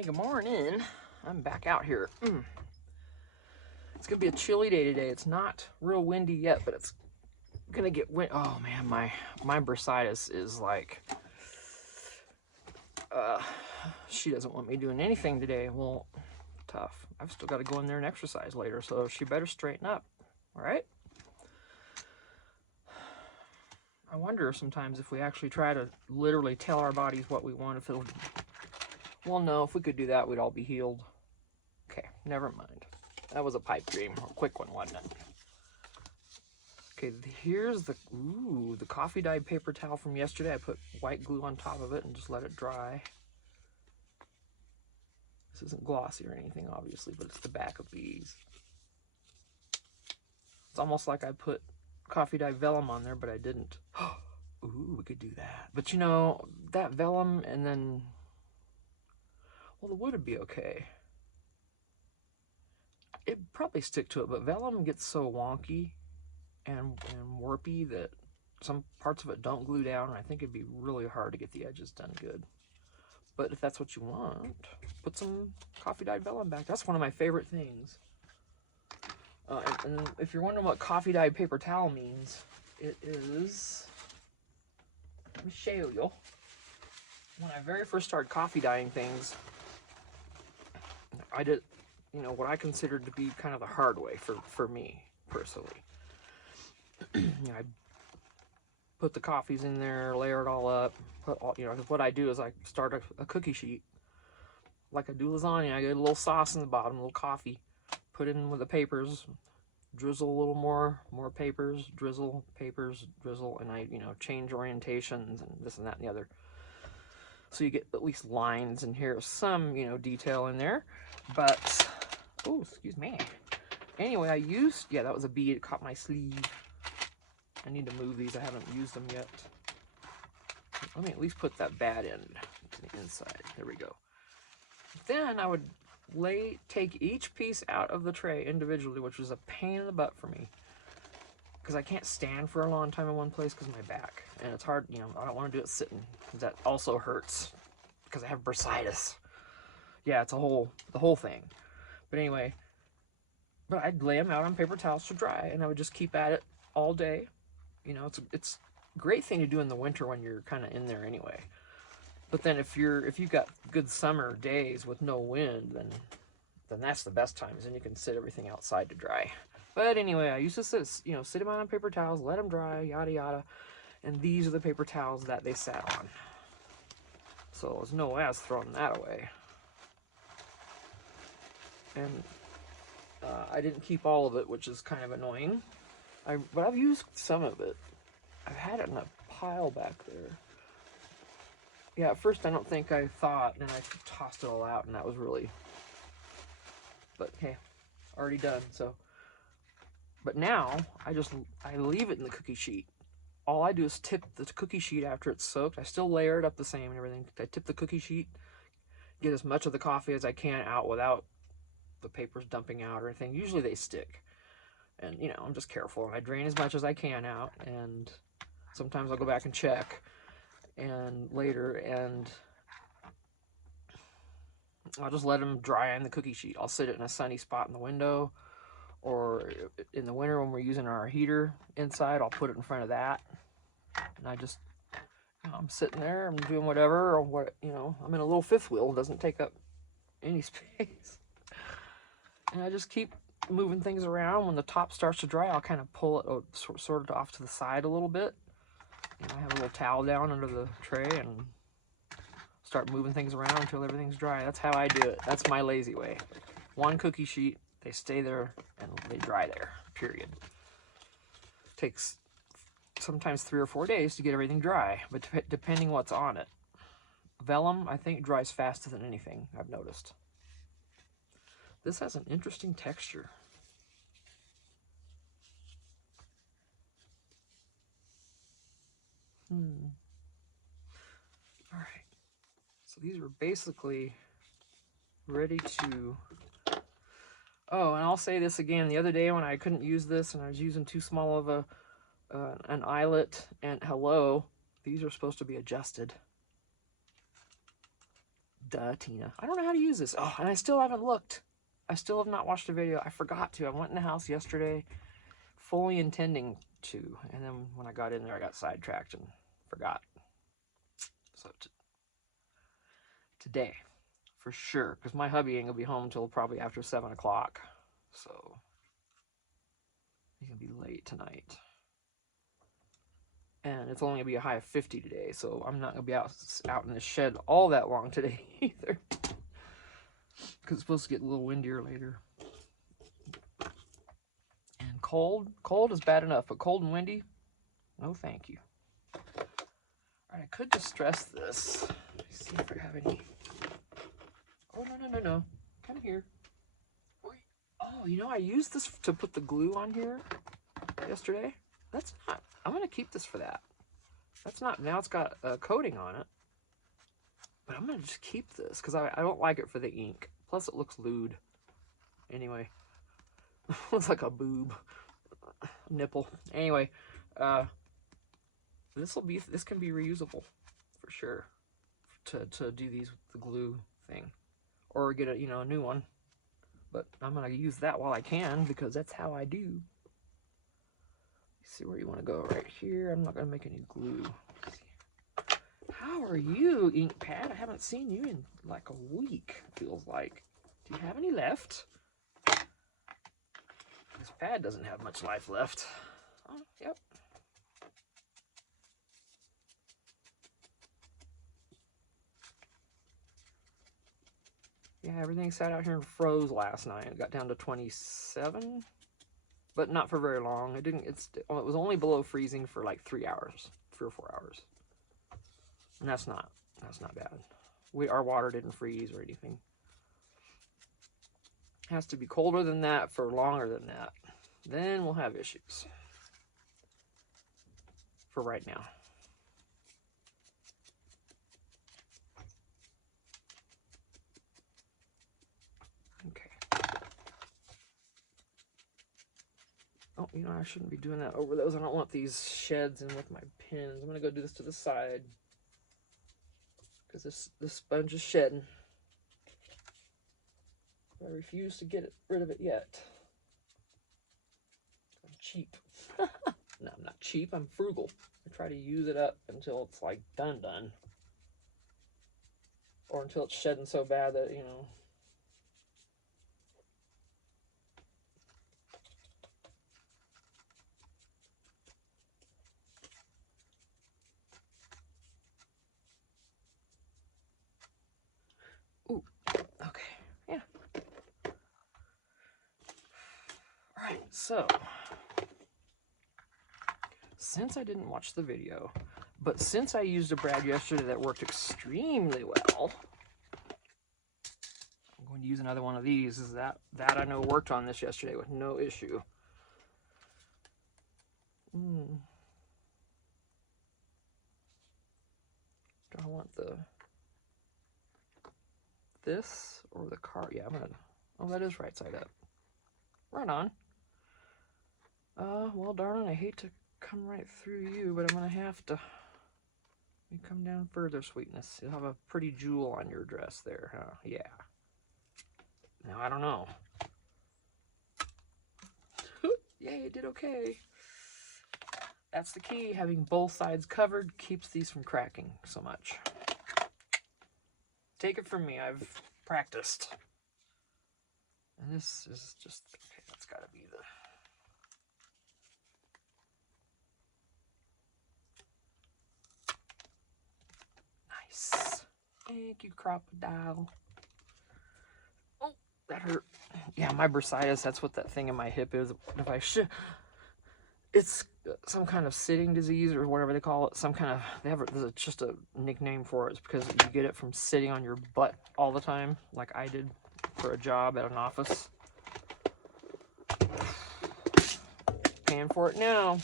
Hey, good morning. I'm back out here. It's gonna be a chilly day today. It's not real windy yet, but it's gonna get wind. Oh man, my bursitis is like, she doesn't want me doing anything today. Well, tough. I've still got to go in there and exercise later, so she better straighten up. All right. I wonder sometimes if we actually try to literally tell our bodies what we want, if it'll. Well, no, if we could do that, we'd all be healed. Okay, never mind. That was a pipe dream. A quick one, wasn't it? Okay, here's the coffee dyed paper towel from yesterday. I put white glue on top of it and just let it dry. This isn't glossy or anything, obviously, but it's the back of these. It's almost like I put coffee dyed vellum on there, but I didn't. Ooh, we could do that. But you know, that vellum and then, well, the wood would be okay. It'd probably stick to it, but vellum gets so wonky and warpy that some parts of it don't glue down, and I think it'd be really hard to get the edges done good. But if that's what you want, put some coffee dyed vellum back. That's one of my favorite things. And if you're wondering what coffee dyed paper towel means, it is, let me show you. When I very first started coffee dyeing things, I did, you know, what I considered to be kind of the hard way for me personally. You know, I put the coffees in there, layer it all up, put all, you know, what I do is I start a cookie sheet, like I do lasagna. I get a little sauce in the bottom, a little coffee, put in with the papers, drizzle a little more papers, drizzle, papers, drizzle, and I, you know, change orientations and this and that and the other. So you get at least lines, and here's some, you know, detail in there. But, oh, excuse me. Anyway, I used, yeah, that was a bee. It caught my sleeve. I need to move these. I haven't used them yet. Let me at least put that bad end to the inside. There we go. Then I would take each piece out of the tray individually, which was a pain in the butt for me, because I can't stand for a long time in one place because of my back, and it's hard, you know, I don't want to do it sitting. That also hurts because I have bursitis. Yeah, it's the whole thing. But anyway, but I'd lay them out on paper towels to dry, and I would just keep at it all day. You know, it's a great thing to do in the winter when you're kind of in there anyway. But then if you've got good summer days with no wind, then that's the best times, and you can sit everything outside to dry. But anyway, I used to sit them out on paper towels, let them dry, yada yada, and these are the paper towels that they sat on. So there's no way I was throwing that away. And I didn't keep all of it, which is kind of annoying. But I've used some of it. I've had it in a pile back there. Yeah, at first I don't think I thought, and I tossed it all out, and that was really, but hey, already done, so. But now, I leave it in the cookie sheet. All I do is tip the cookie sheet after it's soaked. I still layer it up the same and everything. I tip the cookie sheet, get as much of the coffee as I can out without the papers dumping out or anything. Usually they stick. And, you know, I'm just careful. I drain as much as I can out, and sometimes I'll go back and check and later, and I'll just let them dry on the cookie sheet. I'll sit it in a sunny spot in the window, or in the winter when we're using our heater inside, I'll put it in front of that. And I just, you know, I'm sitting there, I'm doing whatever, or what, you know, I'm in a little fifth wheel, it doesn't take up any space. And I just keep moving things around. When the top starts to dry, I'll kind of pull it, sort it off to the side a little bit. And I have a little towel down under the tray and start moving things around until everything's dry. That's how I do it. That's my lazy way. One cookie sheet, they stay there and they dry there, period. Takes sometimes 3 or 4 days to get everything dry, but depending what's on it. Vellum, I think, dries faster than anything, I've noticed. This has an interesting texture. All right. So these are basically ready to... Oh, and I'll say this again. The other day when I couldn't use this and I was using too small of an eyelet, and hello, these are supposed to be adjusted. Duh, Tina. I don't know how to use this. Oh, and I still haven't looked. I still have not watched a video. I forgot to. I went in the house yesterday, fully intending to, and then when I got in there, I got sidetracked and forgot. So today, for sure, because my hubby ain't gonna be home until probably after 7 o'clock. So he's gonna be late tonight. And it's only gonna be a high of 50 today, so I'm not gonna be out in the shed all that long today either. Because it's supposed to get a little windier later. And cold is bad enough, but cold and windy, no thank you. Alright, I could distress this. Let's see if I have any. Oh, no. Come here. Oh, you know, I used this to put the glue on here yesterday. That's not, I'm going to keep this for that. That's not, now it's got a coating on it. But I'm going to just keep this because I don't like it for the ink. Plus it looks lewd. Anyway. Looks like a boob. Nipple. Anyway. This can be reusable. For sure. To do these with the glue thing. Or get a new one. But I'm going to use that while I can because that's how I do. See where you want to go right here. I'm not going to make any glue. How are you, ink pad? I haven't seen you in like a week, feels like. Do you have any left? This pad doesn't have much life left. Oh, yep. Yeah, everything sat out here and froze last night. It got down to 27. But not for very long. It was only below freezing for like 3 hours, 3 or 4 hours. And that's not bad. Our water didn't freeze or anything. It has to be colder than that for longer than that. Then we'll have issues. For right now. Okay. Oh, you know, I shouldn't be doing that over those. I don't want these sheds in with my pins. I'm going to go do this to the side. Because this sponge is shedding. I refuse to get rid of it yet. I'm cheap. No, I'm not cheap. I'm frugal. I try to use it up until it's like done. Or until it's shedding so bad that, you know. Ooh, okay, yeah. All right, so since I didn't watch the video, but since I used a brad yesterday that worked extremely well, I'm going to use another one of these. Is that I know worked on this yesterday with no issue. Do I want this or the card? Yeah, I'm gonna. Oh, that is right side up. Right on. Well, darling, I hate to come right through you, but I'm gonna have to. You come down further, sweetness. You'll have a pretty jewel on your dress there, huh? Yeah. Now I don't know. Yay, it did okay. That's the key. Having both sides covered keeps these from cracking so much. Take it from me, I've practiced. And this is just, okay, that's gotta be the... Nice. Thank you, crocodile. Oh, that hurt. Yeah, my bursitis, that's what that thing in my hip is. If I should... It's some kind of sitting disease or whatever they call it. Some kind of, there's just a nickname for it. It's because you get it from sitting on your butt all the time, like I did for a job at an office. Paying for it now.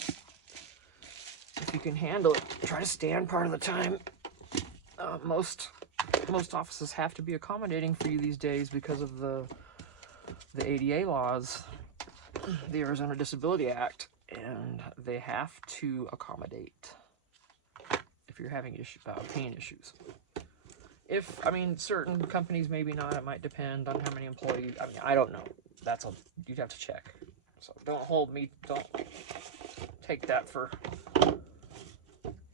If you can handle it, try to stand part of the time. Most offices have to be accommodating for you these days because of the ADA laws, the Arizona Disability Act. And they have to accommodate if you're having pain issues. I mean, certain companies maybe not. It might depend on how many employees. I mean, I don't know. You'd have to check. So don't take that for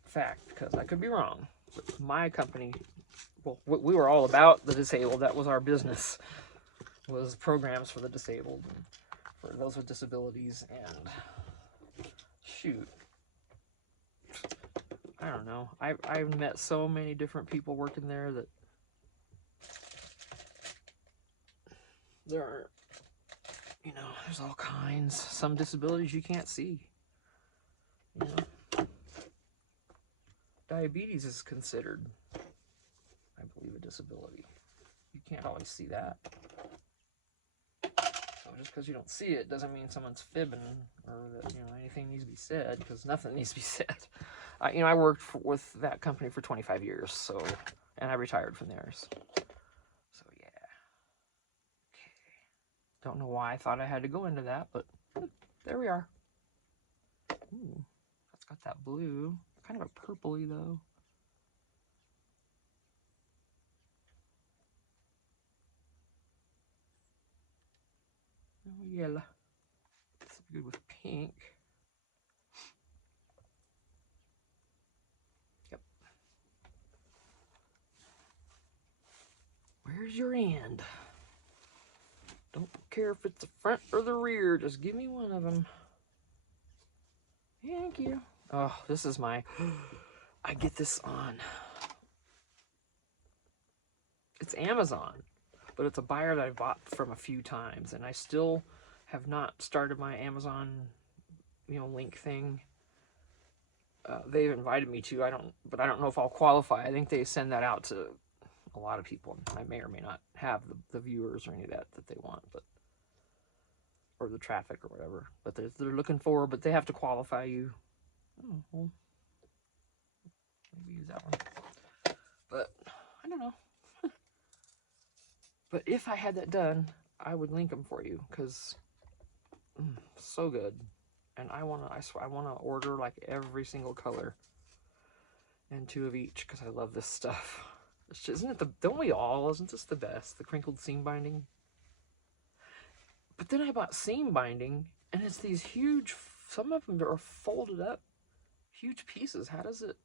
fact, because I could be wrong. But my company, well, we were all about the disabled. That was our business, was programs for the disabled, and for those with disabilities, and shoot. I don't know. I've met so many different people working there that there are, there's all kinds. Some disabilities you can't see. You know, diabetes is considered, I believe, a disability. You can't always see that. So just because you don't see it doesn't mean someone's fibbing or that anything needs to be said, because nothing needs to be said. I worked with that company for 25 years, and I retired from theirs. So yeah. Okay. Don't know why I thought I had to go into that, but there we are. Ooh, that's got that blue, kind of a purpley though. Oh, yellow. This is good with pink. Yep. Where's your end? Don't care if it's the front or the rear. Just give me one of them. Thank you. Oh, this is my... I get this on... It's Amazon, but it's a buyer that I bought from a few times, and I still have not started my Amazon, link thing. They've invited me to. But I don't know if I'll qualify. I think they send that out to a lot of people, and I may or may not have the viewers or any of that they want, or the traffic or whatever. But they're looking for, but they have to qualify you. Oh, well, maybe use that one. But I don't know. But if I had that done, I would link them for you, because so good. And I wanna order like every single color and 2 of each, because I love this stuff. Don't we all? Isn't this the best? The crinkled seam binding. But then I bought seam binding, and it's these huge. Some of them are folded up, huge pieces. How does it?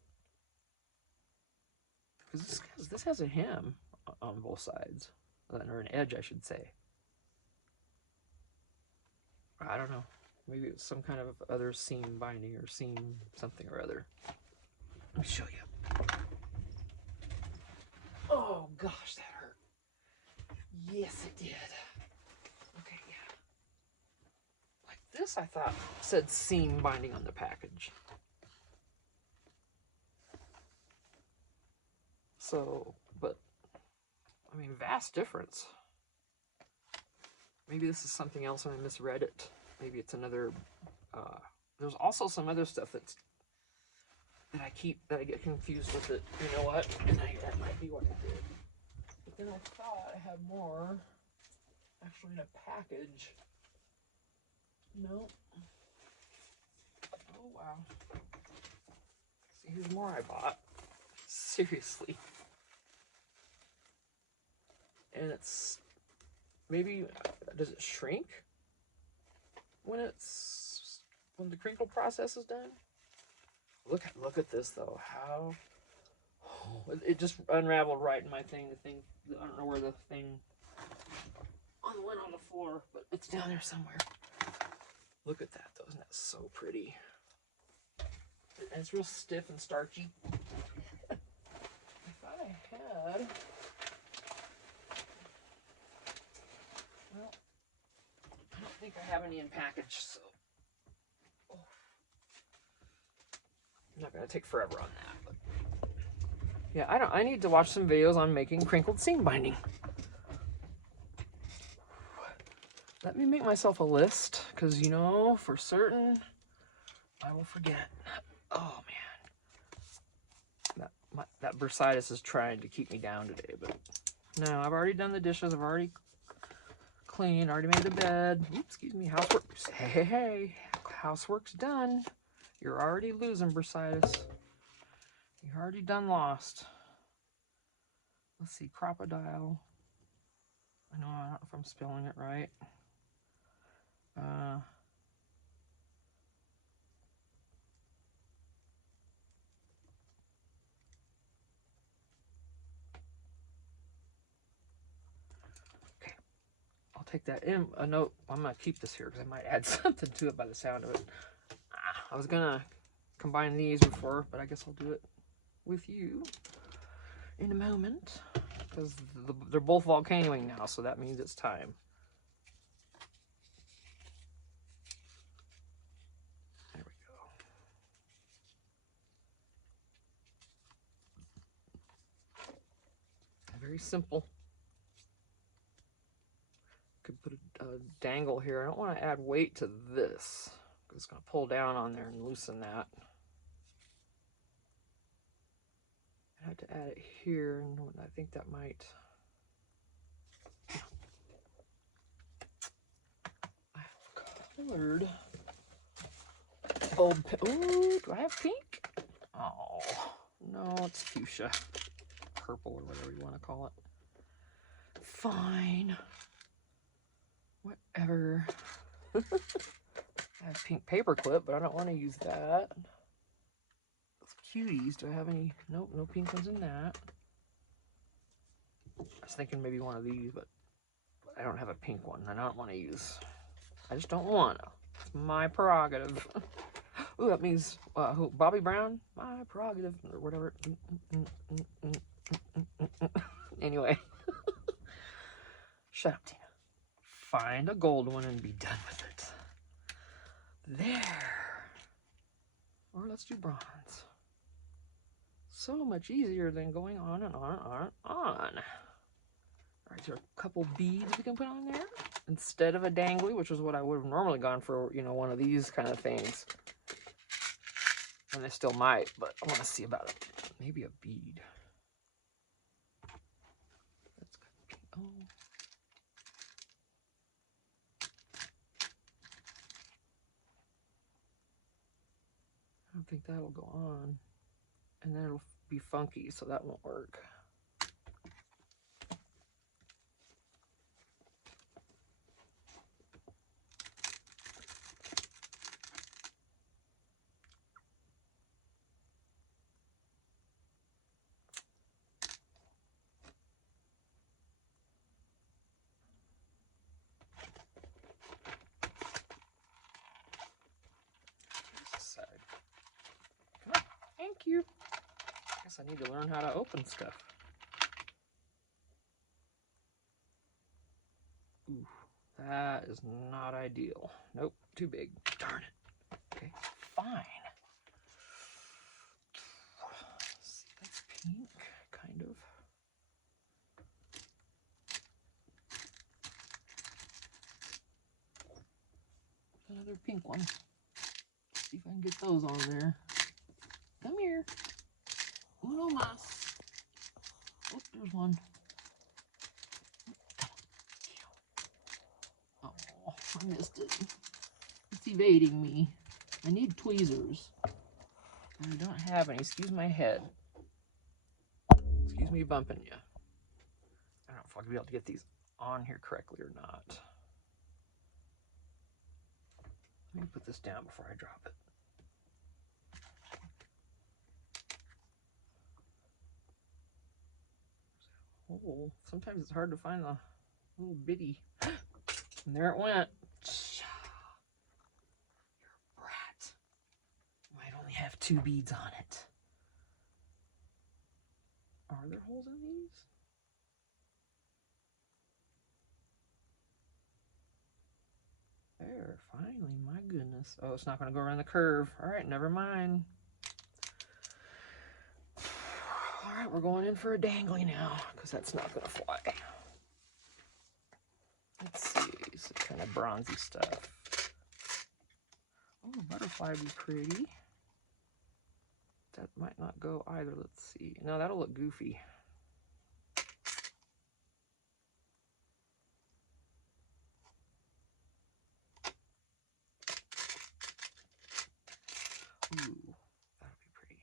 Because this has a hem on both sides, or an edge, I should say. I don't know. Maybe it's some kind of other seam binding or seam something or other. Let me show you. Oh gosh, that hurt. Yes, it did. Okay, yeah. Like this, I thought said seam binding on the package. So, but I mean, vast difference. Maybe this is something else and I misread it. Maybe it's another. There's also some other stuff that I get confused with it. You know what? And that might be what I did. But then I thought I had more actually in a package. Nope. Oh wow. See, here's more I bought. Seriously. And it's maybe, does it shrink when the crinkle process is done? Look at this though. How it just unraveled right in my thing. I don't know where the thing went on the floor, but it's down there somewhere. Look at that though. Isn't that so pretty? And it's real stiff and starchy. I thought I had. Well, I don't think I have any in package, so I'm not gonna take forever on that. But yeah, I need to watch some videos on making crinkled seam binding. Let me make myself a list, because for certain I will forget. Oh man, that bursitis is trying to keep me down today. But no, I've already done the dishes. I've already cleaned. Already made the bed. Oops, excuse me. Housework. Hey, housework's done. You're already losing bursitis. You're already done lost. let's see, crocodile. I don't know if I'm spelling it right. Okay, I'll take that in a note. I'm gonna keep this here because I might add something to it by the sound of it. I was gonna combine these before, but I guess I'll do it with you in a moment because they're both volcanoing now, so that means it's time. There we go. Very simple. Could put a dangle here. I don't want to add weight to this because it's going to pull down on there and loosen that. I had to add it here, and I think that might. I've colored bulb. Ooh, do I have pink? Oh no, it's fuchsia, purple, or whatever you want to call it. Fine. Whatever. I have pink paper clip, but I don't want to use that. Those cuties, do I have any? Nope, no pink ones in that. I was thinking maybe one of these, but I don't have a pink one. I don't want to use. I just don't want to. It's my prerogative. Ooh, that means who? Bobby Brown? My prerogative, or whatever. Anyway. Shut up, Tina. Find a gold one and be done with it. There. Or let's do bronze. So much easier than going on and on and on and on. All right, there are a couple beads we can put on there instead of a dangly, which is what I would have normally gone for, you know, one of these kind of things. And I still might, but I want to see about it. Maybe a bead. That's good. Oh. I don't think that'll go on. And then it'll be funky, so that won't work. Thank you. I guess I need to learn how to open stuff. Ooh, that is not ideal. Nope, too big. Darn it. Okay, fine. Let's see, that's pink, kind of. Another pink one. Let's see if I can get those on there. Come here. Uno más. Oh, there's one. Oh, I missed it. It's evading me. I need tweezers. I don't have any. Excuse my head. Excuse me bumping you. I don't know if I'll be able to get these on here correctly or not. Let me put this down before I drop it. Oh, sometimes it's hard to find the little bitty. And there it went. You're a brat. Might only have 2 beads on it. Are there holes in these? There, finally, my goodness. Oh, it's not going to go around the curve. All right, never mind. All right, we're going in for a dangly now, because that's not going to fly. Let's see, some kind of bronzy stuff. Oh, butterfly would be pretty. That might not go either. Let's see. No, that'll look goofy. Ooh, that'll be pretty.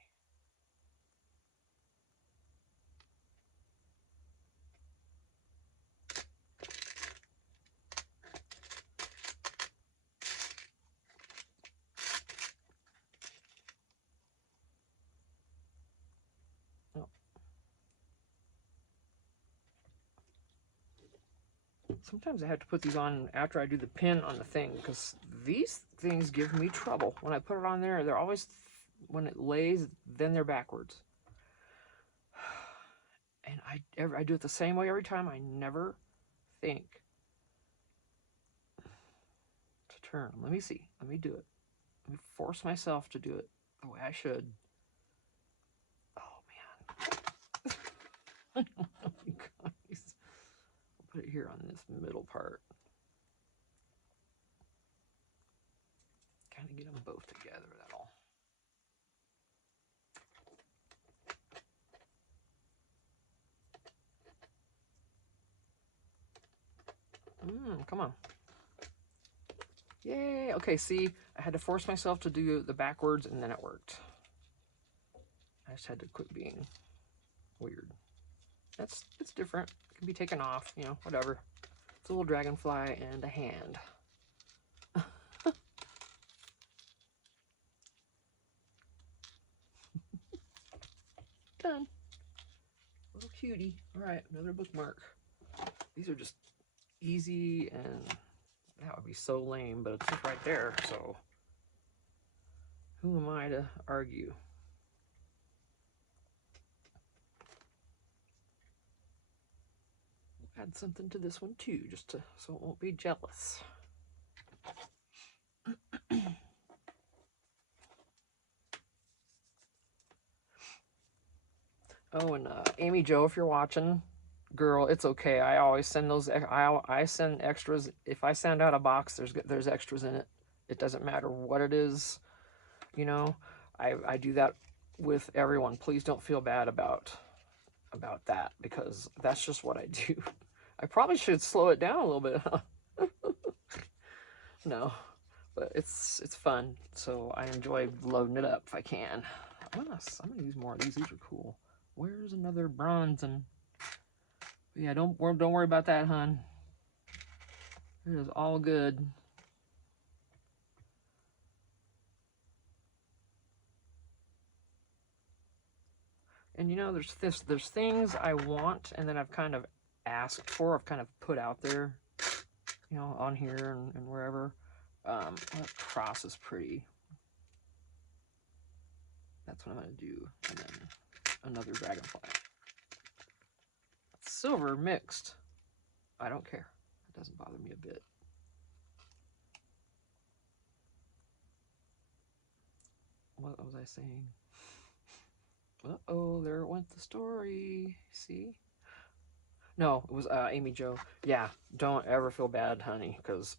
Sometimes I have to put these on after I do the pin on the thing, because these things give me trouble. When I put it on there, they're always, when it lays, then they're backwards. And I do it the same way every time. I never think to turn. Let me see. Let me do it. Let me force myself to do it the way I should. Oh, man. Guys. I'll put it here on this middle part. Kind of get them both together, that'll. Come on. Yay. Okay, see, I had to force myself to do the backwards, and then it worked. I just had to quit being weird. It's different. It can be taken off, you know, whatever. It's a little dragonfly and a hand. Done. Little cutie. All right, another bookmark. These are just easy, and that would be so lame, but it's just right there, so who am I to argue? Add something to this one too, just to so it won't be jealous. Oh, and Amy Jo, if you're watching, girl, it's okay. I always send those. I send extras. If I send out a box, there's extras in it. It doesn't matter what it is. You know, I do that with everyone. Please don't feel bad about that, because that's just what I do. I probably should slow it down a little bit, huh? No, but it's fun. So I enjoy loading it up if I can. I'm gonna use more of these. These are cool. Where's another bronze? And yeah, don't worry about that, hun. It is all good. And you know, there's things I want, and then I've kind of asked for. I've kind of put out there, you know, on here and wherever. That cross is pretty. That's what I'm gonna do, and then another dragonfly. Silver mixed. I don't care. It doesn't bother me a bit. What was I saying? Uh-oh, there went the story. See? No, it was Amy Jo. Yeah, don't ever feel bad, honey, because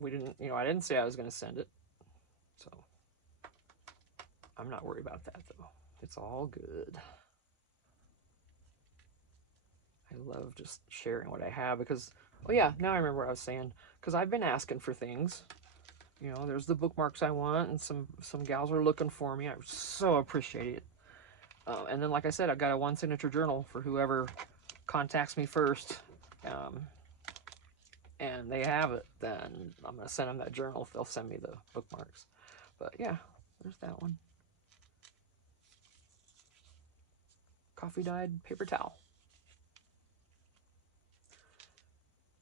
we didn't, you know, I didn't say I was going to send it. So I'm not worried about that, though. It's all good. I love just sharing what I have because, oh yeah, now I remember what I was saying. Because I've been asking for things. You know, there's the bookmarks I want, and some gals are looking for me. I so appreciate it. And then, like I said, I've got a one signature journal for whoever contacts me first. And they have it, then I'm going to send them that journal if they'll send me the bookmarks. But yeah, there's that one. Coffee dyed paper towel.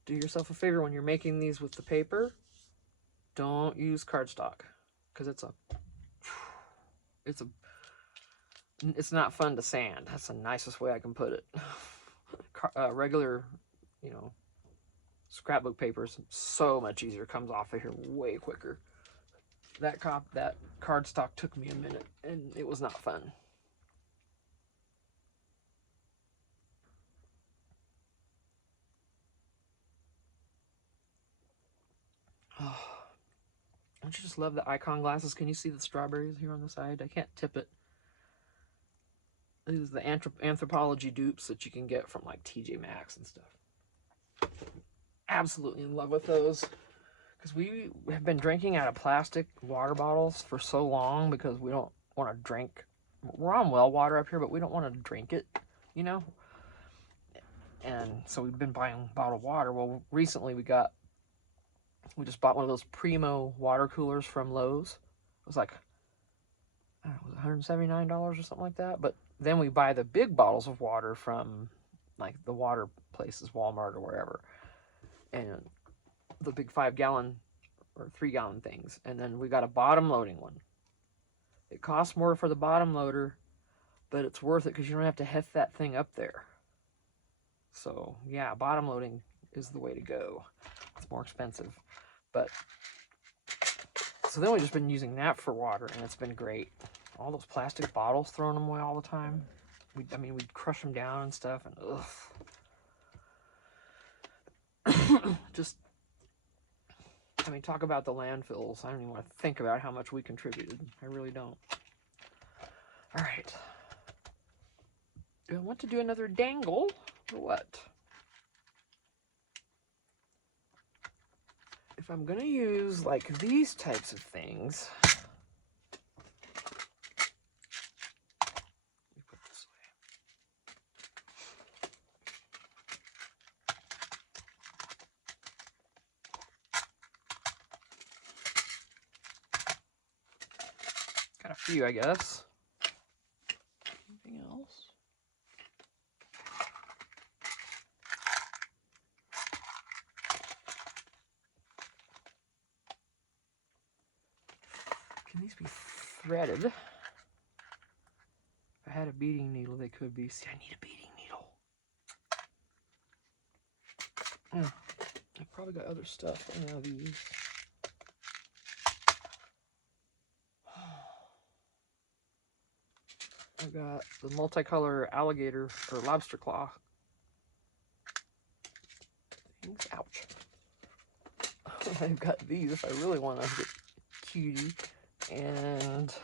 Do yourself a favor when you're making these with the paper. Don't use cardstock, because it's not fun to sand. That's the nicest way I can put it. Regular, you know, scrapbook paper is so much easier. Comes off of here way quicker. That cardstock took me a minute, and it was not fun. Oh, don't you just love the icon glasses? Can you see the strawberries here on the side? I can't tip it. These are the anthropology dupes that you can get from like TJ Maxx and stuff. Absolutely in love with those. Because we have been drinking out of plastic water bottles for so long because we don't want to drink. We're on well water up here, but we don't want to drink it, you know? And so we've been buying bottled water. Well, recently we just bought one of those Primo water coolers from Lowe's. It was like, I don't know, $179 or something like that. But then we buy the big bottles of water from like the water places, Walmart or wherever, and the big 5-gallon or 3-gallon things. And then we got a bottom loading one. It costs more for the bottom loader, but it's worth it because you don't have to heft that thing up there. So yeah, bottom loading is the way to go. It's more expensive, but so then we've just been using that for water, and it's been great. All those plastic bottles, throwing them away all the time. I mean, we'd crush them down and stuff, and ugh. Just, I mean, talk about the landfills. I don't even want to think about how much we contributed. I really don't. All right. Do I want to do another dangle or what? If I'm going to use like these types of things, let me put this away. Got a few, I guess. Anything else? Can these be threaded? If I had a beading needle, they could be. See, I need a beading needle. I've probably got other stuff. I don't know these. I've got the multicolor alligator or lobster claw things. Ouch. I've got these if I really want to get cutie. And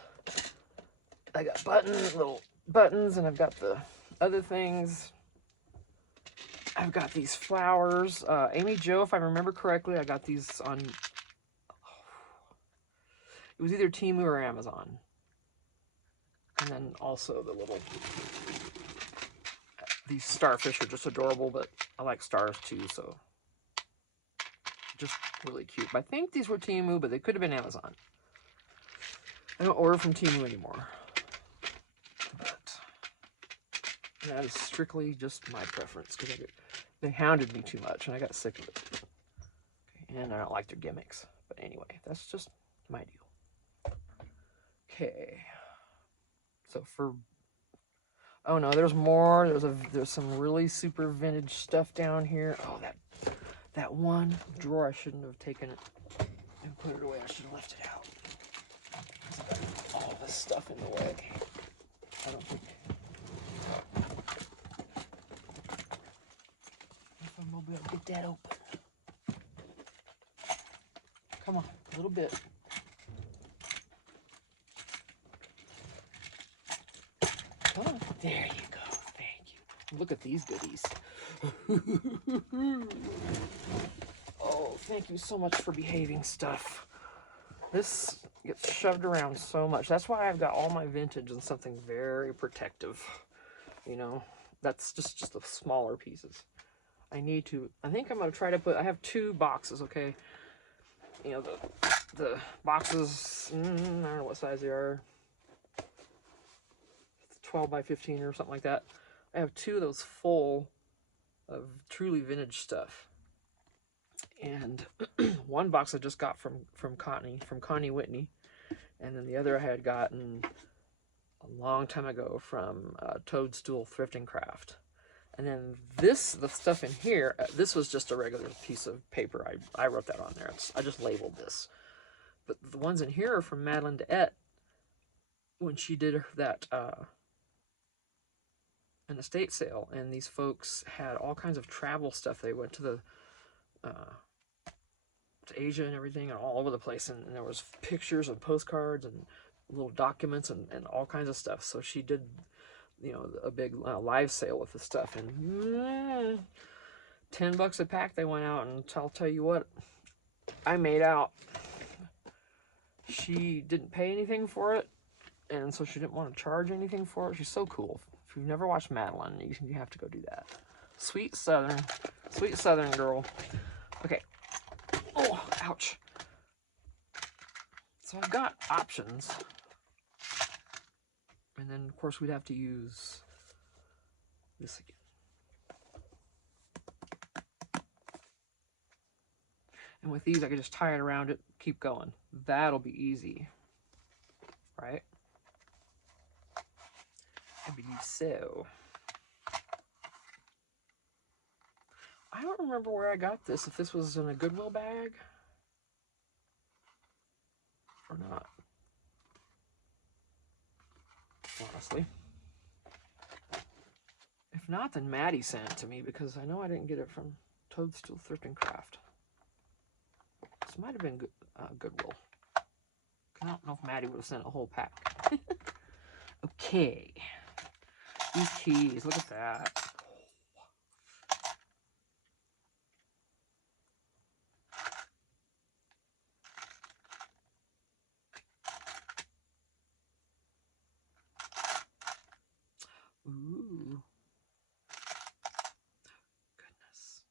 I got little buttons, and I've got the other things. I've got these flowers. Amy Jo, if I remember correctly, I got these on, it was either Temu or Amazon. And then also the little, these starfish are just adorable, but I like stars too, so just really cute. But I think these were Temu, but they could have been Amazon. I don't order from Temu anymore. But that is strictly just my preference, because they hounded me too much and I got sick of it. Okay, and I don't like their gimmicks. But anyway, that's just my deal. Okay. So for, oh no, there's more. There's some really super vintage stuff down here. Oh, that one drawer, I shouldn't have taken it and put it away. I should have left it out. All this stuff in the way. I don't think if I'm gonna be able to get that open. Come on, a little bit. Come on. There you go. Thank you. Look at these goodies. Oh, thank you so much for behaving stuff. This gets shoved around so much. That's why I've got all my vintage in something very protective. You know, that's just the smaller pieces. I think I'm going to try to put, I have 2 boxes, okay? You know, the boxes, I don't know what size they are. 12 by 15 or something like that. I have 2 of those full of truly vintage stuff. And one box I just got from Connie Whitney, and then the other I had gotten a long time ago from Toadstool Thrift and Craft. And then the stuff in here, this was just a regular piece of paper. I wrote that on there. I just labeled this. But the ones in here are from Madeline DeEtte when she did that an estate sale, and these folks had all kinds of travel stuff. They went to to Asia and everything, and all over the place, and there was pictures and postcards and little documents and all kinds of stuff. So she did, you know, a big live sale with the stuff, and $10 a pack they went out, and I'll tell you what, I made out. She didn't pay anything for it, and so she didn't want to charge anything for it. She's so cool. If you've never watched Madeline, you have to go do that. Sweet Southern girl. Okay. Oh, ouch. So I've got options. And then, of course, we'd have to use this again. And with these, I can just tie it around it, keep going. That'll be easy, right? I believe so. I don't remember where I got this, if this was in a Goodwill bag or not, honestly. If not, then Maddie sent it to me, because I know I didn't get it from Toadstool Thrift and Craft. This might have been Goodwill. I don't know if Maddie would have sent a whole pack. Okay. These keys, look at that. Ooh. Goodness.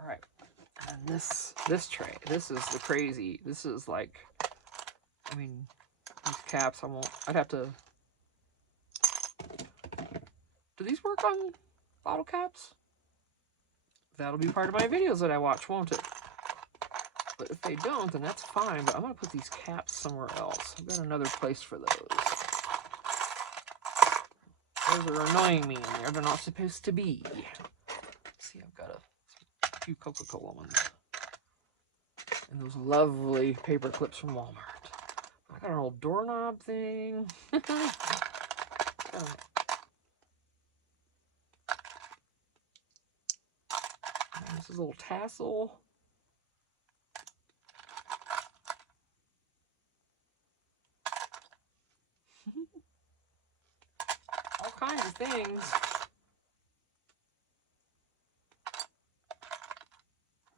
All right. And this tray, this is the crazy. This is like, I mean, these caps, I'd have to. Do these work on bottle caps? That'll be part of my videos that I watch, won't it? But if they don't, then that's fine. But I'm going to put these caps somewhere else. I've got another place for those. Those are annoying me in there. They're not supposed to be. Let's see, I've got a few Coca-Cola ones. And those lovely paper clips from Walmart. I got an old doorknob thing. This is a little tassel. All kinds of things.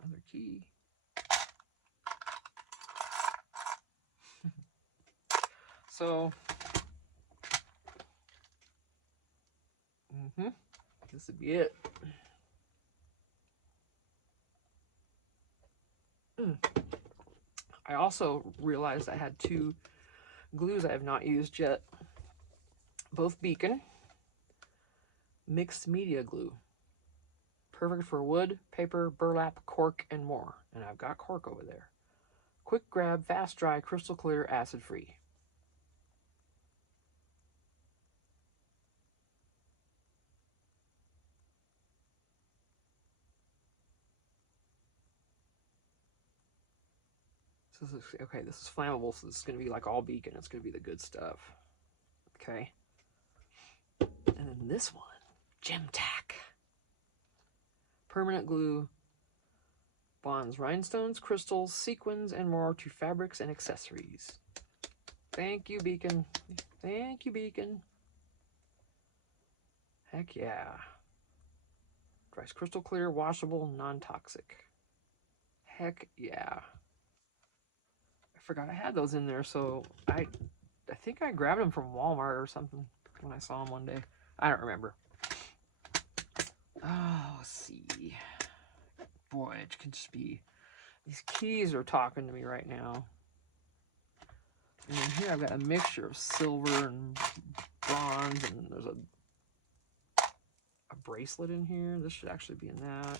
Another key. So, this would be it. I also realized I had 2 glues I have not used yet. Both Beacon. Mixed media glue. Perfect for wood, paper, burlap, cork, and more. And I've got cork over there. Quick grab, fast dry, crystal clear, acid free. So this is, okay, this is flammable, so this is going to be like all Beacon. It's going to be the good stuff. Okay. And then this one, Gem Tack. Permanent glue. Bonds rhinestones, crystals, sequins, and more to fabrics and accessories. Thank you, Beacon. Thank you, Beacon. Heck yeah. Dries crystal clear, washable, non-toxic. Heck yeah. I forgot I had those in there, so I think I grabbed them from Walmart or something when I saw them one day. I don't remember. Oh, let's see. Boy, it can just be... These keys are talking to me right now. And then here I've got a mixture of silver and bronze, and there's a bracelet in here. This should actually be in that.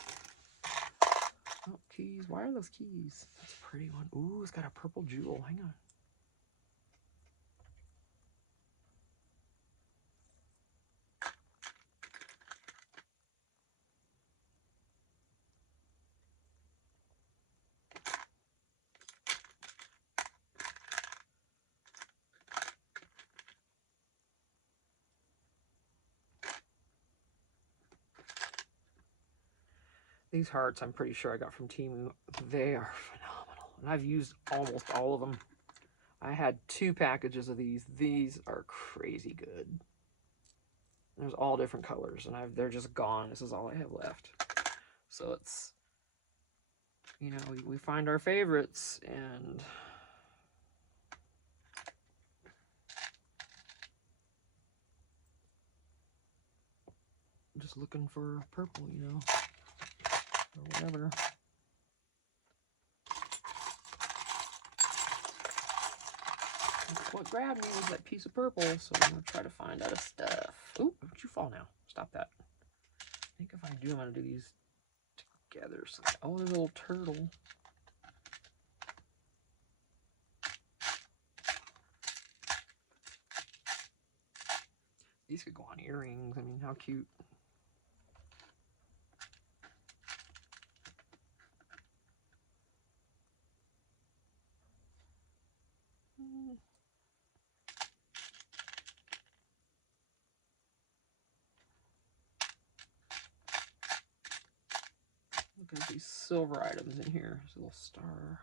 Oh, keys. Why are those keys? That's a pretty one. Ooh, it's got a purple jewel. Hang on. These hearts, I'm pretty sure I got from Temu. They are phenomenal. And I've used almost all of them. I had 2 packages of these. These are crazy good. There's all different colors, and they're just gone. This is all I have left. So it's, you know, we find our favorites, and I'm just looking for purple, you know, or whatever. What grabbed me was that piece of purple, so I'm going to try to find other stuff. Ooh, don't you fall now. Stop that. I think if I do, I'm going to do these together. So, oh, there's a little turtle. These could go on earrings. I mean, how cute. Look at these silver items in here. There's a little star.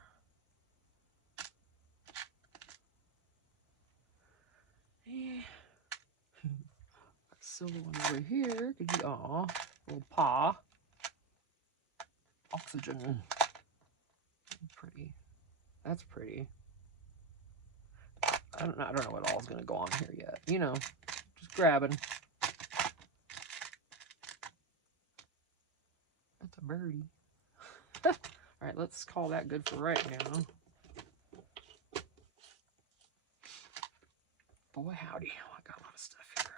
Yeah. Silver one over here. Could be, aw, little paw. Oxygen. Pretty. That's pretty. I don't know what all's gonna go on here yet. You know, just grabbing. That's a birdie. All right, let's call that good for right now. Boy, howdy. I got a lot of stuff here.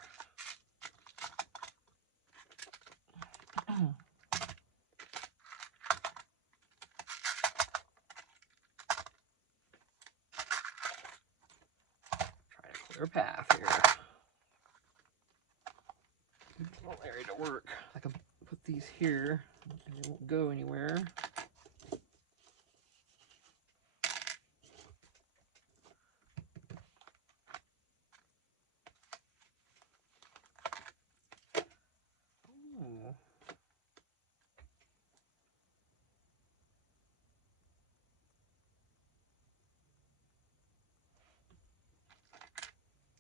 Try to clear a path here. Good little area to work. I can put these here and they won't go anywhere. Ooh.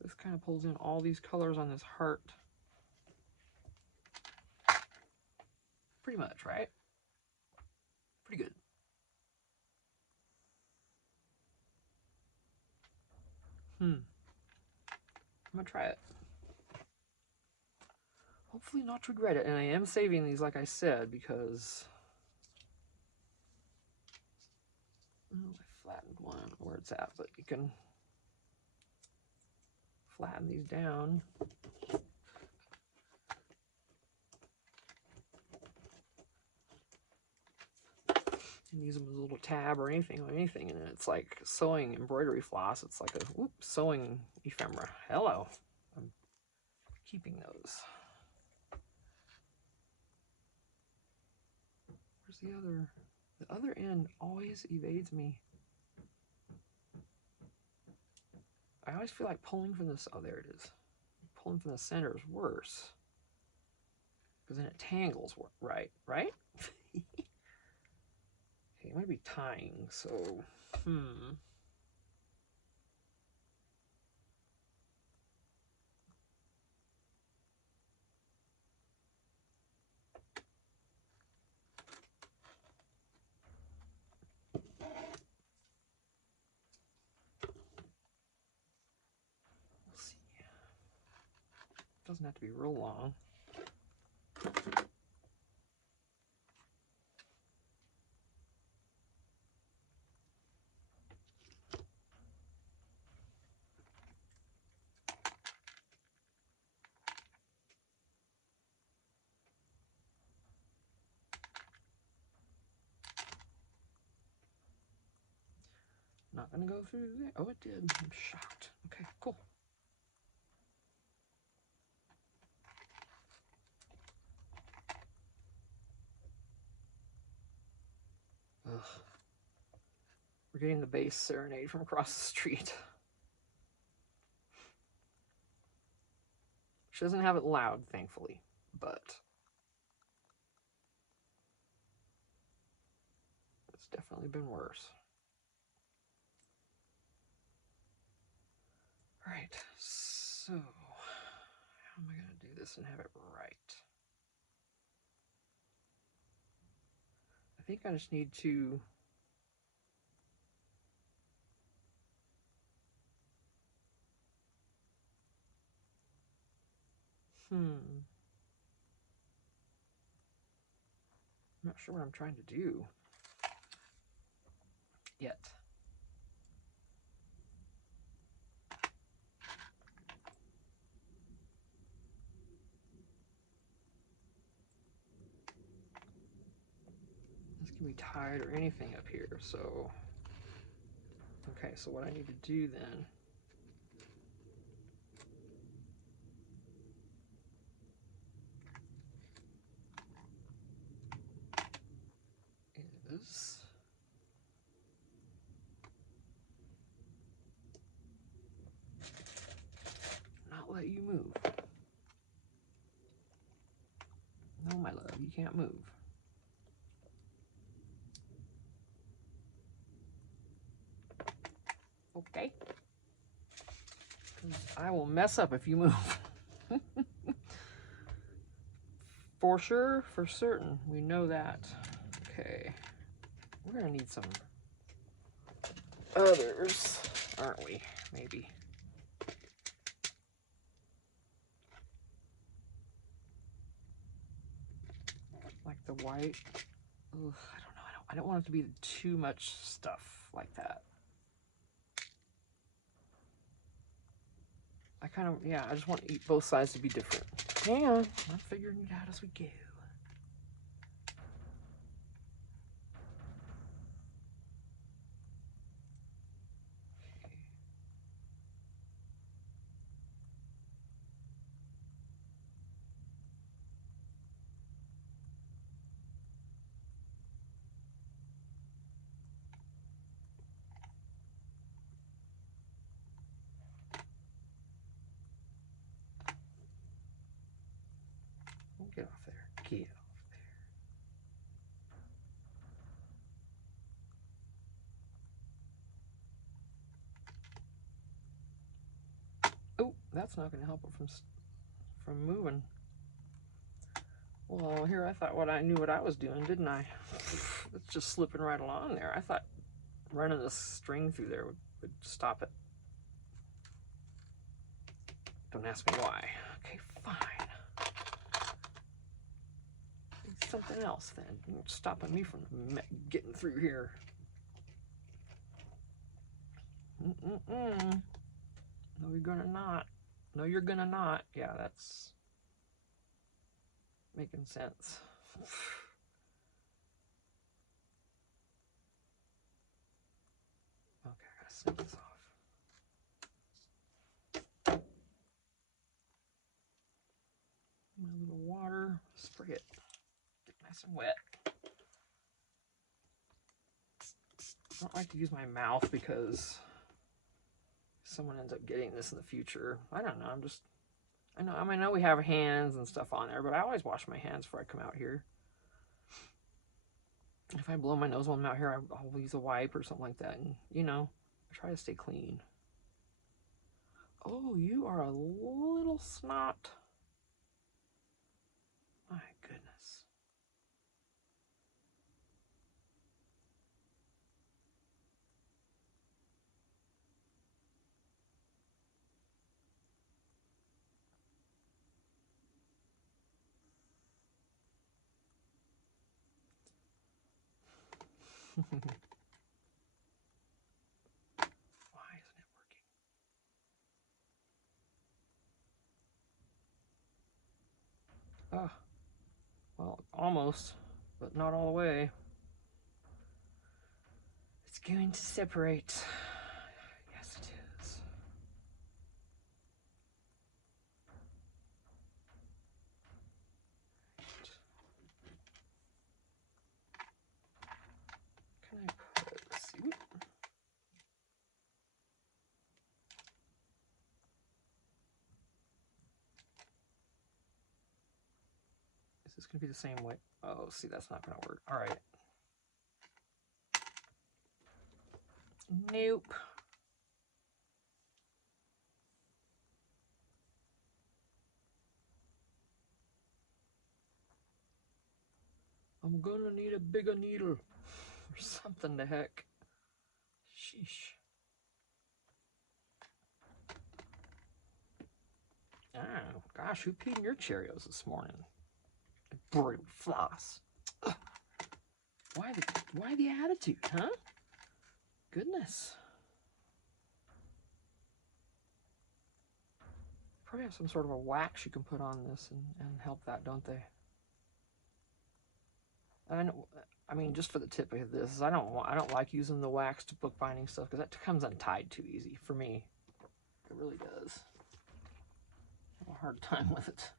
This kind of pulls in all these colors on this heart. Pretty much, right? Pretty good. I'm gonna try it. Hopefully not regret it. And I am saving these, like I said, because I flattened one. I don't know where it's at, but you can flatten these down. And use them as a little tab or anything on anything, and it's like sewing embroidery floss. It's like a sewing ephemera. Hello. I'm keeping those. Where's the other? The other end always evades me. I always feel like pulling from this. Oh, there it is. Pulling from the center is worse. Because then it tangles, right? Okay, I'm going to be tying, so, we'll see. Doesn't have to be real long. Not gonna go through there. Oh, it did. I'm shocked. Okay, cool. Ugh. We're getting the bass serenade from across the street. She doesn't have it loud, thankfully, but it's definitely been worse. All right, so how am I going to do this and have it right? I think I just need to I'm not sure what I'm trying to do yet. be tied or anything up here. So, okay, so what I need to do then is not let you move. No, my love, you can't move. Okay? I will mess up if you move. For sure, for certain, we know that. Okay, we're gonna need some others, aren't we? Maybe. Like the white. Ugh, I don't know. I don't want it to be too much stuff like that. I kind of, yeah, I just want both sides to be different. Hang on, I'm figuring it out as we go. Get off there. Get off there. Oh, that's not going to help it from moving. Well, here I thought I knew what I was doing, didn't I? It's just slipping right along there. I thought running this string through there would stop it. Don't ask me why. Okay, fine. Something else then. You're stopping me from getting through here. No, you're gonna not. No, you're gonna not. Yeah, that's making sense. Okay, I gotta snip this off. A little water, spray it. Get nice and wet. I don't like to use my mouth because someone ends up getting this in the future. I don't know. I know we have hands and stuff on there, but I always wash my hands before I come out here. If I blow my nose while I'm out here, I'll use a wipe or something like that. And, you know, I try to stay clean. Oh, you are a little snot. My goodness. Why isn't it working? Ah, well, almost, but not all the way. It's going to separate. Yes, it is. Can I put, let's see. Is this going to be the same way? Oh, see, that's not going to work. All right. Nope. I'm gonna need a bigger needle or something the heck. Sheesh. Oh, gosh, who peed in your Cheerios this morning? Brutal floss. Ugh. Why the attitude, huh? Goodness. Probably have some sort of a wax you can put on this and help that, don't they? I mean, just for the tip of this, I don't like using the waxed bookbinding stuff because that comes untied too easy for me. It really does. I have a hard time with it.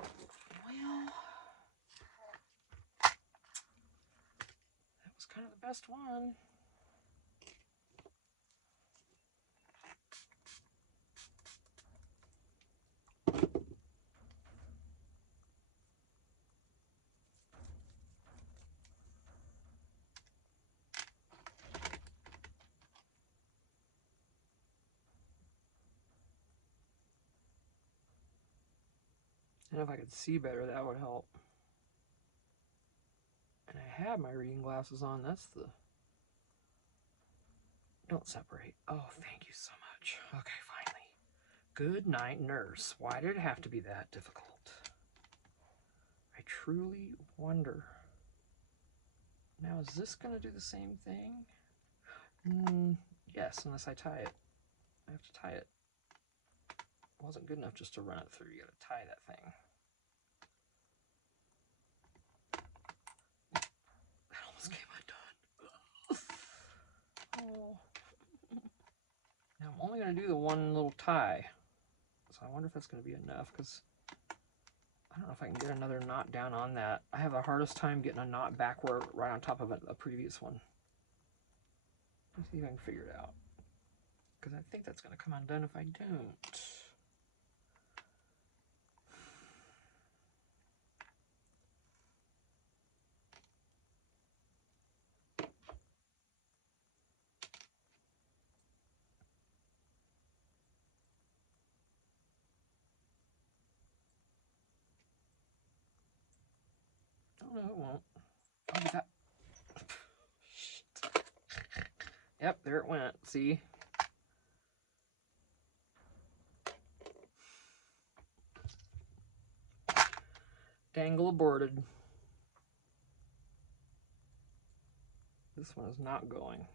Well, that was kind of the best one. And if I could see better, that would help. And I have my reading glasses on. That's the... Don't separate. Oh, thank you so much. Okay, finally. Good night, nurse. Why did it have to be that difficult? I truly wonder. Now, is this going to do the same thing? Yes, unless I tie it. I have to tie it. It wasn't good enough just to run it through. You got to tie that thing. That almost came undone. Oh. Now, I'm only going to do the one little tie. So I wonder if that's going to be enough, because I don't know if I can get another knot down on that. I have the hardest time getting a knot backward right on top of a previous one. Let's see if I can figure it out, because I think that's going to come undone if I don't. Oh no, it won't. Oh, that. Yep, there it went. See? Dangle aborted. This one is not going.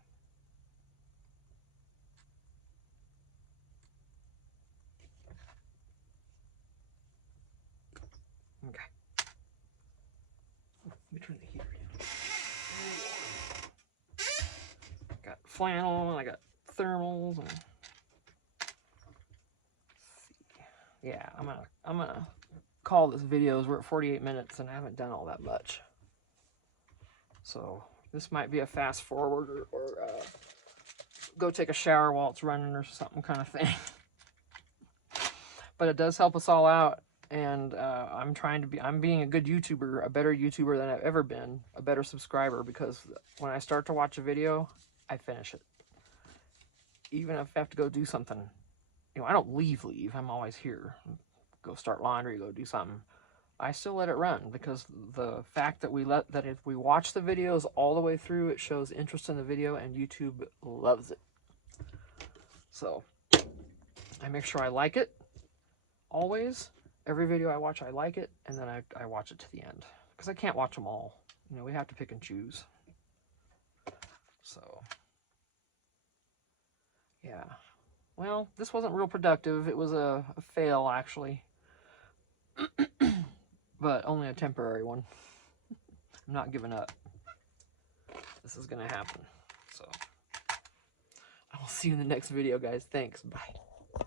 Okay. Let me turn the heater down. Got flannel, and I got thermals, and yeah, I'm gonna call this videos. We're at 48 minutes and I haven't done all that much. So this might be a fast forward or go take a shower while it's running or something kind of thing. But it does help us all out, and I'm being a good YouTuber, a better YouTuber than I've ever been, a better subscriber, because when I start to watch a video, I finish it. Even if I have to go do something, you know, I don't leave, I'm always here. Go start laundry, go do something. I still let it run, because the fact that if we watch the videos all the way through, it shows interest in the video, and YouTube loves it. So I make sure I like it. Always, every video I watch, I like it, and then I watch it to the end, because I can't watch them all. You know, we have to pick and choose. So, yeah. Well, this wasn't real productive. It was a fail, actually. But only a temporary one. I'm not giving up. This is going to happen. So, I will see you in the next video, guys. Thanks. Bye.